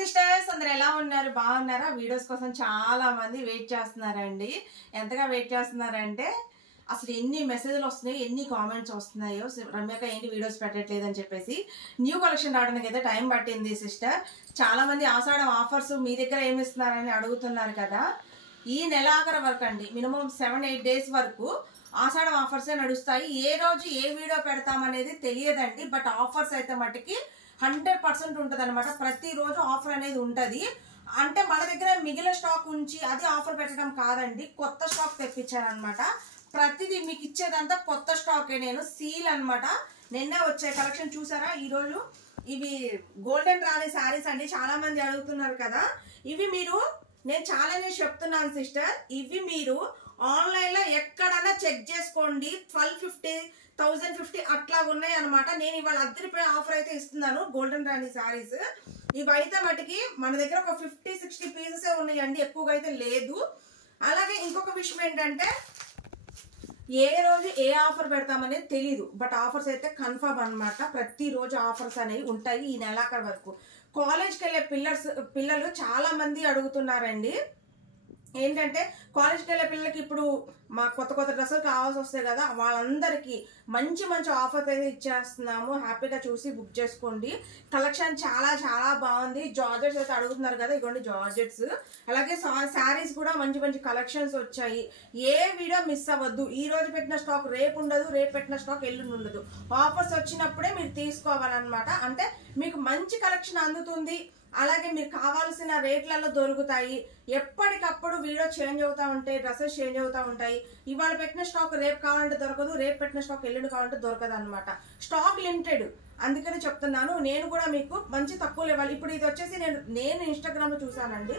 Sisters అందరు ఎలా ఉన్నారు? బాగున్నారా? వీడియోస్ కోసం చాలా మంది వెయిట్ చేస్తున్నారండి. ఎంతగా వెయిట్ చేస్తున్నారంటే అసలు ఎన్ని మెసేజ్లు వస్తున్నాయి, ఎన్ని కామెంట్స్ వస్తున్నాయో, రమ్యక ఏంటి వీడియోస్ పెట్టట్లేదు అని చెప్పేసి. న్యూ కలెక్షన్ రావడానికి అయితే టైం పట్టింది సిస్టర్. చాలా మంది ఆషాఢం ఆఫర్స్ మీ దగ్గర ఏమి ఇస్తున్నారని అడుగుతున్నారు కదా. ఈ నెలాఖరు వరకు అండి, మినిమం 7-8 డేస్ వరకు ఆషాఢం ఆఫర్సే నడుస్తాయి. ఏ రోజు ఏ వీడియో పెడతామనేది తెలియదండి, బట్ ఆఫర్స్ అయితే మటుకి 100% ఉంటుంది అనమాట. ప్రతిరోజు ఆఫర్ అనేది ఉంటుంది. అంటే మన దగ్గర మిగిలిన స్టాక్ ఉంచి అది ఆఫర్ పెట్టడం కాదండి, కొత్త స్టాక్ తెప్పించానమాట. ప్రతిదీ మీకు ఇచ్చేదంతా కొత్త స్టాకే. నేను సీల్ అనమాట. నిన్న వచ్చే కలెక్షన్ చూసారా? ఈరోజు ఇవి గోల్డెన్ రాణి శారీస్ అండి. చాలా మంది అడుగుతున్నారు కదా. ఇవి నేను చాలానే చెప్తున్నాను సిస్టర్, ఇవి మీరు ఆన్లైన్ లో ఎక్కడైనా చెక్ చేసుకోండి. 1250, 1050 అట్లా ఉన్నాయి అనమాట. నేను ఇవాళ ₹10 ఆఫర్ అయితే ఇస్తున్నాను గోల్డెన్ రాణి శారీస్. ఇవైతే మటుకి మన దగ్గర ఒక 50-60 పీసెస్ ఉన్నాయండి, ఎక్కువగా అయితే లేదు. అలాగే ఇంకొక విషయం ఏంటంటే, ఏ రోజు ఏ ఆఫర్ పెడతామనేది తెలీదు, బట్ ఆఫర్స్ అయితే కన్ఫర్మ్ అనమాట. ప్రతిరోజు ఆఫర్స్ అనేవి ఉంటాయి ఈ నెలాఖరు వరకు. కాలేజ్కి వెళ్ళే పిల్లలు చాలా మంది అడుగుతున్నారండి. ఏంటంటే కాలేజ్కి వెళ్ళే పిల్లలకి ఇప్పుడు మా కొత్త డ్రెస్సులు కావాల్సి వస్తాయి కదా, వాళ్ళందరికీ మంచి ఆఫర్స్ అయితే ఇచ్చేస్తున్నాము. హ్యాపీగా చూసి బుక్ చేసుకోండి. కలెక్షన్ చాలా చాలా బాగుంది. జార్జెట్స్ అయితే అడుగుతున్నారు కదా, ఇదిగోండి జార్జెట్స్. అలాగే శారీస్ కూడా మంచి కలెక్షన్స్ వచ్చాయి. ఏ వీడియో మిస్ అవ్వద్దు. ఈ రోజు పెట్టిన స్టాక్ రేపు ఉండదు, రేపు పెట్టిన స్టాక్ ఎల్లుండి ఉండదు. ఆఫర్స్ వచ్చినప్పుడే మీరు తీసుకోవాలన్నమాట. అంటే మీకు మంచి కలెక్షన్ అందుతుంది, అలాగే మీరు కావాల్సిన రేట్లలో దొరుకుతాయి. ఎప్పటికప్పుడు వీడియో చేంజ్ అవుతా ఉంటాయి, డ్రెస్సెస్ చేంజ్ అవుతా ఉంటాయి. ఇవాళ పెట్టిన స్టాక్ రేపు కావాలంటే దొరకదు, రేపు పెట్టిన స్టాక్ ఎల్లుండి కావాలంటే దొరకదు అనమాట. స్టాక్ లిమిటెడ్, అందుకని చెప్తున్నాను. నేను కూడా మీకు మంచి తక్కువలో ఇవ్వాలి. ఇప్పుడు ఇది వచ్చేసి నేను ఇన్స్టాగ్రామ్ లో చూసానండి,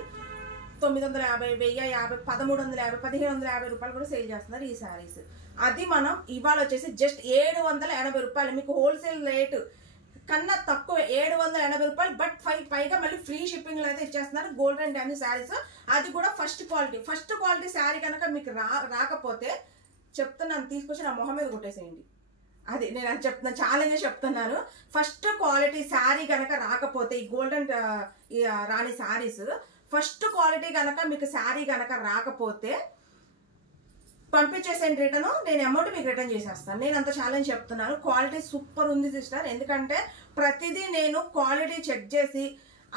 950, 1050, 1350, ₹1550 కూడా సేల్ చేస్తున్నారు ఈ శారీస్. అది మనం ఇవాళ వచ్చేసి జస్ట్ ₹780. మీకు హోల్సేల్ రేటు కన్నా తక్కువ ₹780, బట్ పైగా మళ్ళీ ఫ్రీ షిప్పింగ్ లో అయితే ఇచ్చేస్తున్నారు గోల్డెన్ రాణి శారీస్. అది కూడా ఫస్ట్ క్వాలిటీ శారీ కనుక మీకు రాకపోతే చెప్తున్నాను, తీసుకొచ్చి నా మొహం మీద కొట్టేసేయండి. అది నేను అది చెప్తున్నాను, ఛాలెంజ్ చెప్తున్నాను. ఫస్ట్ క్వాలిటీ శారీ కనుక రాకపోతే, ఈ గోల్డెన్ రాణి శారీస్ ఫస్ట్ క్వాలిటీ కనుక మీకు శారీ కనుక రాకపోతే పంపించేసేయండి రిటర్న్. నేను అమౌంట్ మీకు రిటర్న్ చేసేస్తాను. నేను అంత ఛాలెంజ్ చెప్తున్నాను. క్వాలిటీ సూపర్ ఉంది సిస్టర్. ఎందుకంటే ప్రతిదీ నేను క్వాలిటీ చెక్ చేసి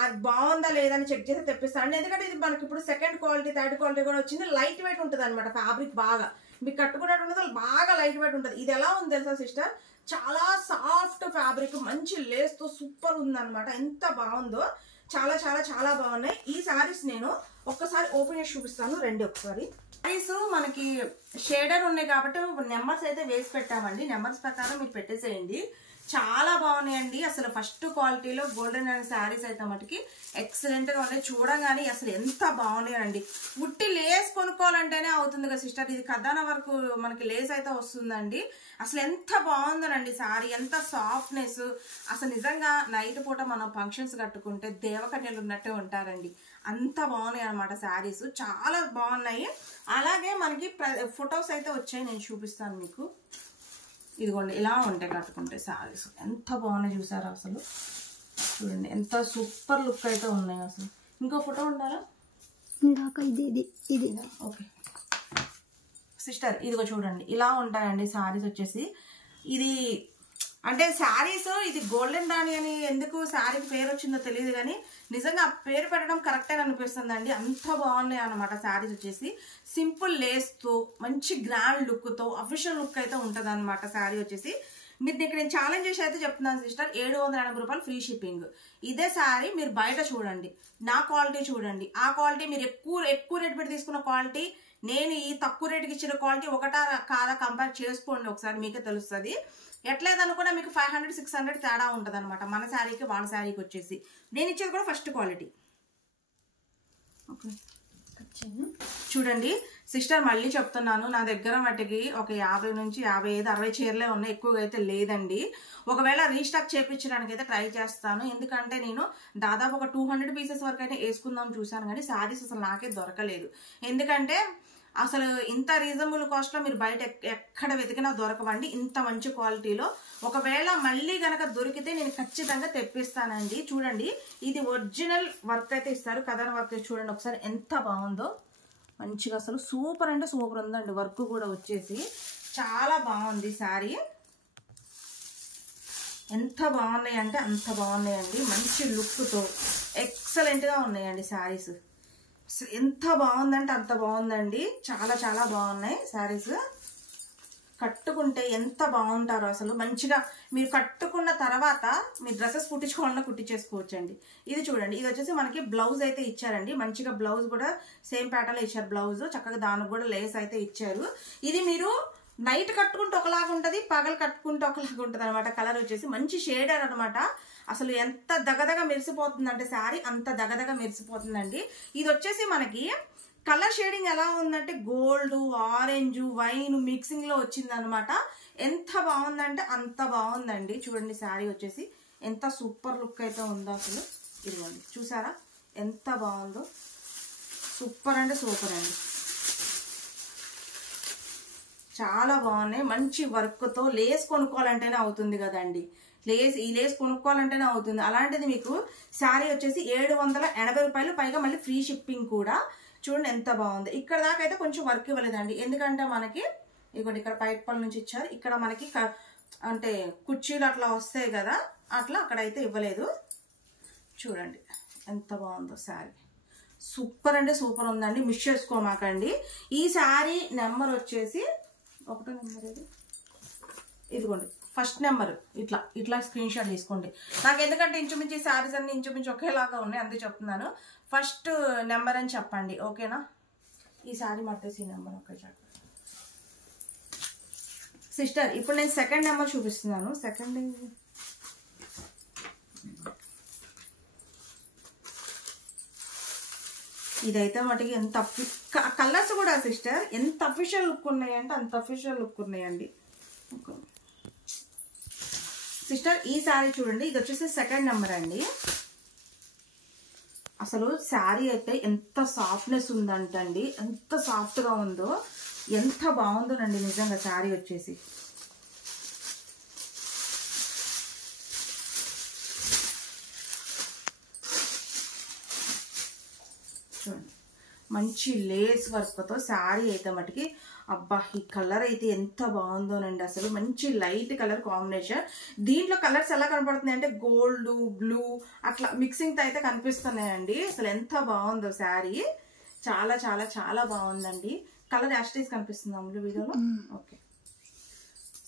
అది బాగుందా లేదని చెక్ చేసి తెప్పిస్తాను. ఎందుకంటే ఇది మనకి ఇప్పుడు సెకండ్ క్వాలిటీ, థర్డ్ క్వాలిటీ కూడా వచ్చింది. లైట్ వెయిట్ ఉంటుంది అనమాట. ఫ్యాబ్రిక్ బాగా మీకు కట్టుకున్నట్టు ఉండదు, బాగా లైట్ వెయిట్ ఉంటుంది. ఇది ఎలా ఉంది తెలుసా సిస్టర్? చాలా సాఫ్ట్ ఫ్యాబ్రిక్, మంచి లేస్తో సూపర్ ఉందన్నమాట. ఎంత బాగుందో, చాలా చాలా చాలా బాగున్నాయి ఈ శారీస్. నేను ఒక్కసారి ఓపెన్ చేసి చూపిస్తాను, రండి ఒకసారి. శారీస్ మనకి షేడర్ ఉన్నాయి కాబట్టి నెంబర్స్ అయితే వేసి పెట్టామండి. నెంబర్స్ ప్రకారం మీరు పెట్టేసేయండి. చాలా బాగున్నాయండి. అసలు ఫస్ట్ క్వాలిటీలో గోల్డెన్ అండ్ శారీస్ అయితే మటుకి ఎక్సలెంట్ గా ఉన్నాయి. చూడగానే అసలు ఎంత బాగున్నాయండి. ఉట్టి లేస్ కొనుక్కోవాలంటేనే అవుతుంది కదా సిస్టర్. ఇది కథాన వరకు మనకి లేస్ అయితే వస్తుందండి. అసలు ఎంత బాగుందనండి శారీ, ఎంత సాఫ్ట్నెస్. అసలు నిజంగా నైట్ పూట మనం ఫంక్షన్స్ కట్టుకుంటే దేవకన్యలు ఉన్నట్టే ఉంటారండి. అంత బాగున్నాయి అనమాట శారీస్, చాలా బాగున్నాయి. అలాగే మనకి ఫొటోస్ అయితే వచ్చాయి, నేను చూపిస్తాను మీకు. ఇదిగోండి, ఇలా ఉంటాయి కట్టుకుంటే శారీస్. ఎంత బాగున్నాయి చూసారా? అసలు చూడండి ఎంత సూపర్ లుక్ అయితే ఉన్నాయి. అసలు ఇంకో ఫోటో ఉండాలా? ఇది ఓకే సిస్టర్, ఇదిగో చూడండి ఇలా ఉంటాయండి శారీస్ వచ్చేసి. ఇది అంటే శారీస్, ఇది గోల్డెన్ రాణి అని ఎందుకు శారీకి పేరు వచ్చిందో తెలియదు, కానీ నిజంగా ఆ పేరు పెట్టడం కరెక్టే అనిపిస్తుంది అండి. అంత బాగున్నాయి అనమాట శారీస్ వచ్చేసి. సింపుల్ లేస్తో మంచి గ్రాండ్ లుక్తో అఫీషియల్ లుక్ అయితే ఉంటుంది అనమాట శారీ వచ్చేసి. మీరు ఇక్కడ నేను ఛాలెంజ్ చేసి అయితే చెప్తున్నాను సిస్టర్, ₹780 ఫ్రీ షిప్పింగ్. ఇదే శారీ మీరు బయట చూడండి, నా క్వాలిటీ చూడండి, ఆ క్వాలిటీ మీరు ఎక్కువ రేట్ పెట్టి తీసుకున్న క్వాలిటీ, నేను ఈ తక్కువ రేటుకి ఇచ్చిన క్వాలిటీ ఒకటా కాదా కంపేర్ చేసుకోండి ఒకసారి, మీకే తెలుస్తుంది. ఎట్లేదనుకున్నా మీకు 500-600 తేడా ఉంటుంది అనమాట మన శారీకి వాళ్ళ శారీకి వచ్చేసి. నేను ఇచ్చేది కూడా ఫస్ట్ క్వాలిటీ. ఓకే చూడండి సిస్టర్, మళ్ళీ చెప్తున్నాను, నా దగ్గర మటుకి ఒక 50-55-60 చీరలే ఉన్నాయి, ఎక్కువగా అయితే లేదండి. ఒకవేళ రీస్టాక్ చేయించడానికి అయితే ట్రై చేస్తాను. ఎందుకంటే నేను దాదాపు ఒక 200 పీసెస్ వరకు అయితే వేసుకుందాం చూసాను, కానీ శారీస్ అసలు నాకే దొరకలేదు. ఎందుకంటే అసలు ఇంత రీజనబుల్ కాస్ట్లో మీరు బయట ఎక్కడ వెతికినా దొరకవండి ఇంత మంచి క్వాలిటీలో. ఒకవేళ మళ్ళీ కనుక దొరికితే నేను ఖచ్చితంగా తెప్పిస్తానండి. చూడండి ఇది ఒరిజినల్ వర్క్ అయితే ఇస్తారు, కదర్ వర్క్. చూడండి ఒకసారి ఎంత బాగుందో, మంచిగా అసలు సూపర్ అంటే సూపర్ ఉందండి. వర్క్ కూడా వచ్చేసి చాలా బాగుంది శారీ. ఎంత బాగున్నాయి అంటే అంత బాగున్నాయండి. మంచి లుక్తో ఎక్సలెంట్గా ఉన్నాయండి శారీస్. ఎంత బాగుందంటే అంత బాగుందండి. చాలా చాలా బాగున్నాయి శారీస్. కట్టుకుంటే ఎంత బాగుంటారో అసలు. మంచిగా మీరు కట్టుకున్న తర్వాత మీరు డ్రెస్సెస్ కుట్టించుకోవాలన్నా కుట్టించేసుకోవచ్చండి. ఇది చూడండి, ఇది వచ్చేసి మనకి బ్లౌజ్ అయితే ఇచ్చారండి. మంచిగా బ్లౌజ్ కూడా సేమ్ ప్యాటర్న్ లో ఇచ్చారు బ్లౌజ్. చక్కగా దానికి కూడా లేస్ అయితే ఇచ్చారు. ఇది మీరు నైట్ కట్టుకుంటే ఒకలాగా ఉంటుంది, పగలు కట్టుకుంటే ఒకలాగా ఉంటుంది అనమాట. కలర్ వచ్చేసి మంచి షేడర్ అనమాట. అసలు ఎంత దగదగ మెరిసిపోతుందంటే శారీ అంత దగదగ మెరిసిపోతుందండి. ఇది వచ్చేసి మనకి కలర్ షేడింగ్ ఎలా ఉందంటే గోల్డ్, ఆరెంజ్, వైన్ మిక్సింగ్ లో వచ్చింది అనమాట. ఎంత బాగుందంటే అంత బాగుందండి. చూడండి శారీ వచ్చేసి ఎంత సూపర్ లుక్ అయితే ఉందో అసలు. ఇదిగోండి చూసారా ఎంత బాగుందో, సూపర్ అంటే సూపర్ అండి. చాలా బాగున్నాయి. మంచి వర్క్తో లేస్ కొనుక్కోవాలంటేనే అవుతుంది కదండి. ఈ లేస్ కొనుక్కోవాలంటేనే అవుతుంది. అలాంటిది మీకు శారీ వచ్చేసి 780 రూపాయలు, పైగా మళ్ళీ ఫ్రీ షిప్పింగ్ కూడా. చూడండి ఎంత బాగుంది. ఇక్కడ దాకా అయితే కొంచెం వర్క్ ఇవ్వలేదండి, ఎందుకంటే మనకి ఇదిగోండి ఇక్కడ పైట్పల్ నుంచి ఇచ్చారు. ఇక్కడ మనకి అంటే కుర్చీలు అట్లా వస్తాయి కదా, అట్లా అక్కడైతే ఇవ్వలేదు. చూడండి ఎంత బాగుందో శారీ. సూపర్ అంటే సూపర్ ఉందండి. మిస్ చేసుకోమాకండి. ఈ శారీ నెంబర్ వచ్చేసి ఒకటో నెంబర్ ఇది, ఇదిగోండి ఫస్ట్ నెంబర్. ఇట్లా స్క్రీన్ షాట్ తీసుకోండి. నాకు ఎందుకంటే ఇంచుమించు ఈ శారీస్ అన్ని ఇంచుమించు ఒకేలాగా ఉన్నాయి, అందుకే చెప్తున్నాను. ఫస్ట్ నెంబర్ అని చెప్పండి, ఓకేనా. ఈ శారీ మట్టేసి ఈ నెంబర్ ఓకే చెప్పండి సిస్టర్. ఇప్పుడు నేను సెకండ్ నెంబర్ చూపిస్తున్నాను. సెకండ్ ఇదైతే మటుకి ఎంత కలర్స్ కూడా సిస్టర్ ఎంత అఫీషియల్ లుక్ ఉన్నాయంటే అంత అఫీషియల్ లుక్ ఉన్నాయండి సిస్టర్. ఈ శారీ చూడండి, ఇది వచ్చేసి సెకండ్ నెంబర్ అండి. అసలు శారీ అయితే ఎంత సాఫ్ట్నెస్ ఉందంటండి, ఎంత సాఫ్ట్గా ఉందో, ఎంత బాగుందోనండి నిజంగా శారీ వచ్చేసి. చూడండి మంచి లేస్ వర్క్తో శారీ అయితే మటుకి అబ్బా ఈ కలర్ అయితే ఎంత బాగుందోనండి. అసలు మంచి లైట్ కలర్ కాంబినేషన్. దీంట్లో కలర్స్ ఎలా కనపడుతున్నాయి అంటే గోల్డ్, బ్లూ అట్లా మిక్సింగ్తో అయితే కనిపిస్తున్నాయండి. అసలు ఎంత బాగుందో శారీ. చాలా చాలా చాలా బాగుందండి. కలర్ యాస్టీస్ కనిపిస్తుంది అమ్ములు వీడియోలో. ఓకే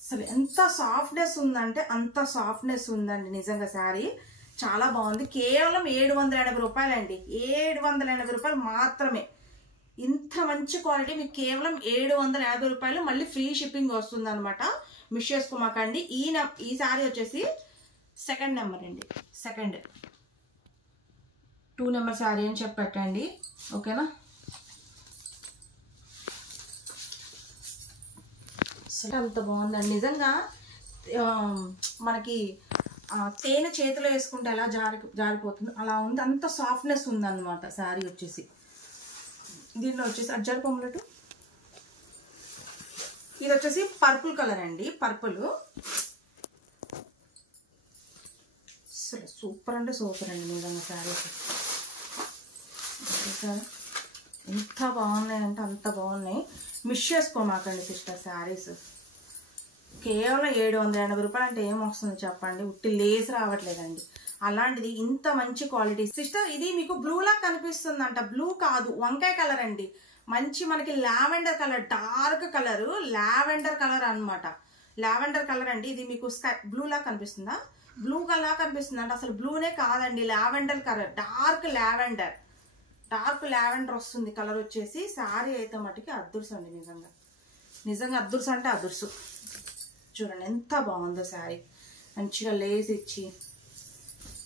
అసలు ఎంత సాఫ్ట్నెస్ ఉందంటే అంత సాఫ్ట్నెస్ ఉందండి నిజంగా శారీ. చాలా బాగుంది. కేవలం 780 రూపాయలండి. 780 రూపాయలు మాత్రమే. ఇంత మంచి క్వాలిటీ మీకు కేవలం 780 రూపాయలు, మళ్ళీ ఫ్రీ షిప్పింగ్ వస్తుంది అనమాట. మిస్ చేసుకోమాకండి. ఈ శారీ వచ్చేసి సెకండ్ నెంబర్ అండి. సెకండ్ 2 నెంబర్ శారీ అని చెప్పి పెట్టండి, ఓకేనా. అంత బాగుందండి నిజంగా. మనకి తేనె చేతిలో వేసుకుంటే ఎలా జారిపోతుంది అలా ఉంది. అంత సాఫ్ట్నెస్ ఉందన్నమాట శారీ వచ్చేసి. దీనిలో వచ్చేసి అజ్జర్ పొమ్మలటు. ఇది వచ్చేసి పర్పుల్ కలర్ అండి. పర్పుల్ సూపర్ అంటే సూపర్ అండి నిజంగా శారీస్. ఎంత బాగున్నాయంటే అంత బాగున్నాయి. మిస్ చేసుకోమాకండి సిస్టర్ శారీస్. కేవలం 780 రూపాయలు అంటే ఏమొస్తుంది చెప్పండి. ఉట్టి లేస్ రావట్లేదండి. అలాంటిది ఇంత మంచి క్వాలిటీ. సిస్టర్ ఇది మీకు బ్లూ లాగా కనిపిస్తుందంట. బ్లూ కాదు, వంకాయ కలర్ అండి. మంచి మనకి lavender colour, dark colour, lavender colour అనమాట. లావెండర్ కలర్ అండి. ఇది మీకు స్కై బ్లూ లాగా కనిపిస్తుందా? బ్లూ కలర్ కనిపిస్తుంది అంటే అసలు బ్లూనే కాదండి, లావెండర్ కలర్. డార్క్ లావెండర్ వస్తుంది కలర్ వచ్చేసి. శారీ అయితే మటుకి అద్దుర్సు అండి నిజంగా. నిజంగా అద్దుర్సు అంటే అద్దుర్సు. చూడండి ఎంత బాగుందో శారీ. మంచిగా లేస్ ఇచ్చి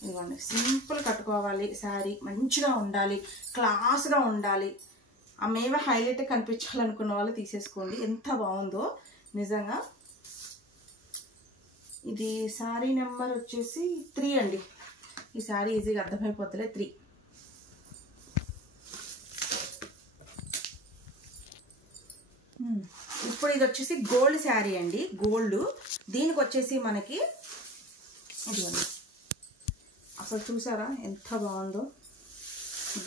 ఇవ్వండి. సింపుల్ కట్టుకోవాలి శారీ, మంచిగా ఉండాలి, క్లాస్గా ఉండాలి. ఆమె హైలైట్ కనిపించాలనుకున్న వాళ్ళు తీసేసుకోండి. ఎంత బాగుందో నిజంగా. ఇది శారీ నెంబర్ వచ్చేసి 3 అండి. ఈ శారీ ఈజీగా అర్థమైపోతలే 3. ఇప్పుడు ఇది వచ్చేసి గోల్డ్ శారీ అండి, గోల్డ్. దీనికి వచ్చేసి మనకి ఇదిగోండి, అసలు చూసారా ఎంత బాగుందో.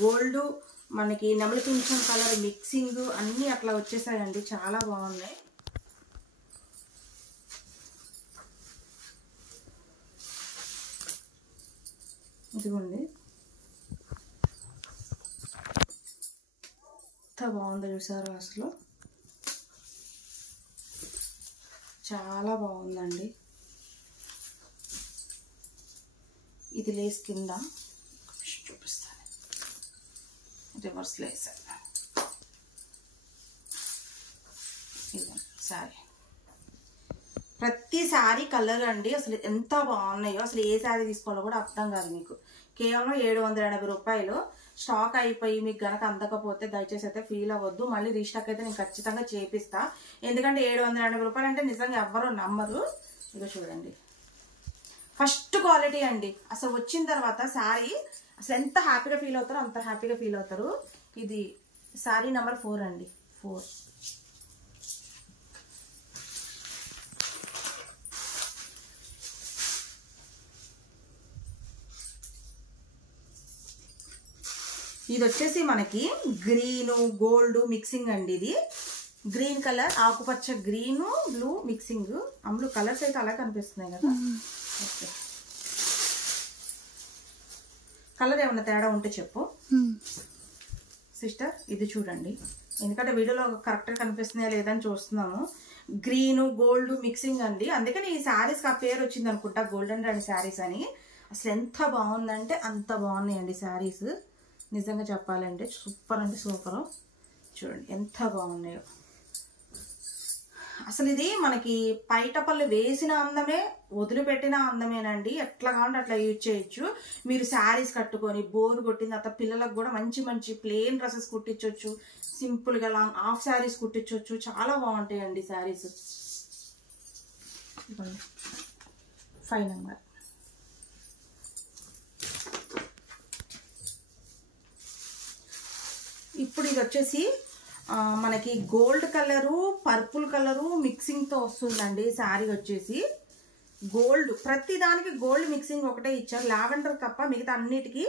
గోల్డ్ మనకి నెమలి పింఛం కలర్ మిక్సింగ్ అన్నీ అట్లా వచ్చేసాయండి, చాలా బాగున్నాయి. ఇదిగోండి ఎంత బాగుందో చూసారు, అసలు చాలా బాగుందండి. ఇది లేస్ కింద చూపిస్తాను, రివర్స్ లేస్. ఇదిగోండి శారీ, ప్రతి శారీ కలర్ అండి అసలు ఎంత బాగున్నాయో. అసలు ఏ శారీ తీసుకోవాలో కూడా అర్థం కాదు మీకు. కేవలం 780 రూపాయలు. స్టాక్ అయిపోయి మీకు గనక అందకపోతే దయచేసి అయితే ఫీల్ అవ్వద్దు, మళ్ళీ రీస్టాక్ అయితే నేను ఖచ్చితంగా చేపిస్తా. ఎందుకంటే 780 రూపాయలు అంటే నిజంగా ఎవ్వరూ నమ్మరు. ఇదో చూడండి, ఫస్ట్ క్వాలిటీ అండి. అసలు వచ్చిన తర్వాత శారీ అసలు ఎంత హ్యాపీగా ఫీల్ అవుతారో అంత హ్యాపీగా ఫీల్ అవుతారు. ఇది శారీ నెంబర్ 4 అండి, 4. ఇది వచ్చేసి మనకి గ్రీన్ గోల్డ్ మిక్సింగ్ అండి. ఇది గ్రీన్ కలర్, ఆకుపచ్చ గ్రీన్ బ్లూ మిక్సింగ్. అందులో కలర్స్ అయితే అలా కనిపిస్తున్నాయి కదా. ఓకే, కలర్ ఏమన్నా తేడా ఉంటే చెప్పు సిస్టర్. ఇది చూడండి, ఎందుకంటే వీడియోలో కరెక్ట్గా కనిపిస్తున్నాయా లేదని చూస్తున్నాము. గ్రీన్ గోల్డ్ మిక్సింగ్ అండి, అందుకని ఈ శారీస్కి ఆ పేరు వచ్చింది అనుకుంటా, గోల్డెన్ రెడ్ శారీస్ అని. అసలు ఎంత బాగుందంటే అంత బాగున్నాయండి శారీస్. నిజంగా చెప్పాలంటే సూపర్ అంటే సూపర్. చూడండి ఎంత బాగున్నాయో. అసలు ఇది మనకి పైటపల్లి వేసిన అందమే, వదిలిపెట్టిన అందమేనండి. ఎట్లా కావాలంటే అట్లా యూజ్ చేయొచ్చు. మీరు శారీస్ కట్టుకొని బోర్ కొట్టింది అత్త పిల్లలకు కూడా మంచి మంచి ప్లెయిన్ డ్రెస్సెస్ కుట్టించవచ్చు, సింపుల్గా లాంగ్ హాఫ్ శారీస్ కుట్టించవచ్చు. చాలా బాగుంటాయండి శారీస్. 5 నెంబర్. ఇప్పుడు ఇది వచ్చేసి మనకి గోల్డ్ కలరు పర్పుల్ కలరు మిక్సింగ్తో వస్తుందండి. శారీ వచ్చేసి గోల్డ్, ప్రతి దానికి గోల్డ్ మిక్సింగ్ ఒకటే ఇచ్చారు. లావెండర్ తప్ప మిగతా అన్నిటికీ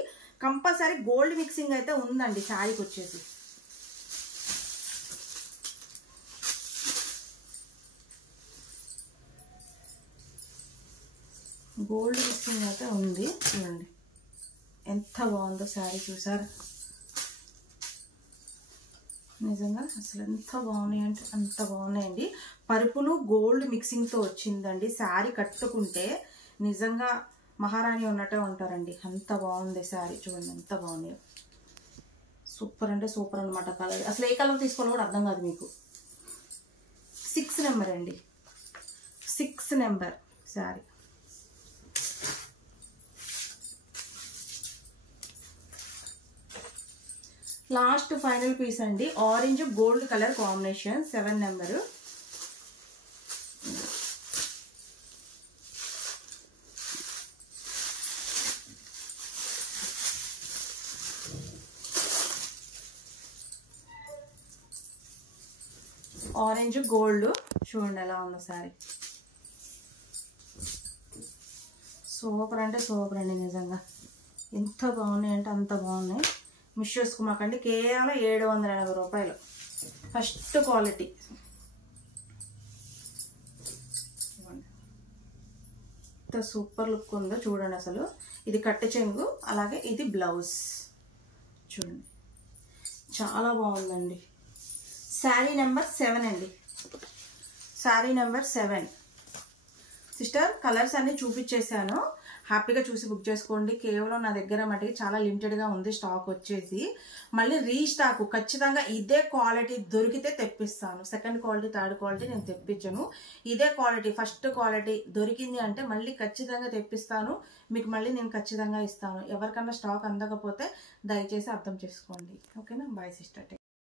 కంపల్సరీ గోల్డ్ మిక్సింగ్ అయితే ఉందండి శారీకి వచ్చేసి. గోల్డ్ మిక్సింగ్ అయితే ఉంది. చూడండి ఎంత బాగుందో శారీ, చూసారు నిజంగా అసలు ఎంత బాగున్నాయి అంటే అంత బాగున్నాయండి. పరుపులు గోల్డ్ మిక్సింగ్తో వచ్చిందండి. శారీ కట్టుకుంటే నిజంగా మహారాణి ఉన్నట్టే ఉంటారండి, అంత బాగుంది శారీ. చూడండి ఎంత బాగున్నాయో, సూపర్ అంటే సూపర్ అనమాట. కలర్ అసలు ఏ కలర్ తీసుకోవాలో కూడా అర్థం కాదు మీకు. 6 నెంబర్ అండి, 6 number sari. Last final piece అండి, orange gold colour combination, 7 number. Orange gold చూడండి ఎలా ఉందో శారీ. సూపర్ అంటే సూపర్ అండి, నిజంగా ఎంత బాగున్నాయి అంటే అంత బాగున్నాయి. మిస్ చేసుకోమాకండి, కేవలం 780 రూపాయలు. First quality. ఎంత సూపర్ లుక్ ఉందో చూడండి అసలు. ఇది కట్టె చెంగు, అలాగే ఇది బ్లౌజ్. చూడండి చాలా బాగుందండి. శారీ నెంబర్ 7 అండి, శారీ నెంబర్ 7. సిస్టర్ కలర్స్ అన్నీ చూపించేశాను, హ్యాపీగా చూసి బుక్ చేసుకోండి. కేవలం నా దగ్గర మటుకి చాలా లిమిటెడ్గా ఉంది స్టాక్ వచ్చేసి. మళ్ళీ రీస్టాక్ ఖచ్చితంగా ఇదే క్వాలిటీ దొరికితే తెప్పిస్తాను. సెకండ్ క్వాలిటీ థర్డ్ క్వాలిటీ నేను తెప్పించను. ఇదే క్వాలిటీ ఫస్ట్ క్వాలిటీ దొరికింది అంటే మళ్ళీ ఖచ్చితంగా తెప్పిస్తాను మీకు, మళ్ళీ నేను ఖచ్చితంగా ఇస్తాను. ఎవరికన్నా స్టాక్ అందకపోతే దయచేసి అర్థం చేసుకోండి. ఓకేనా? Bye sister.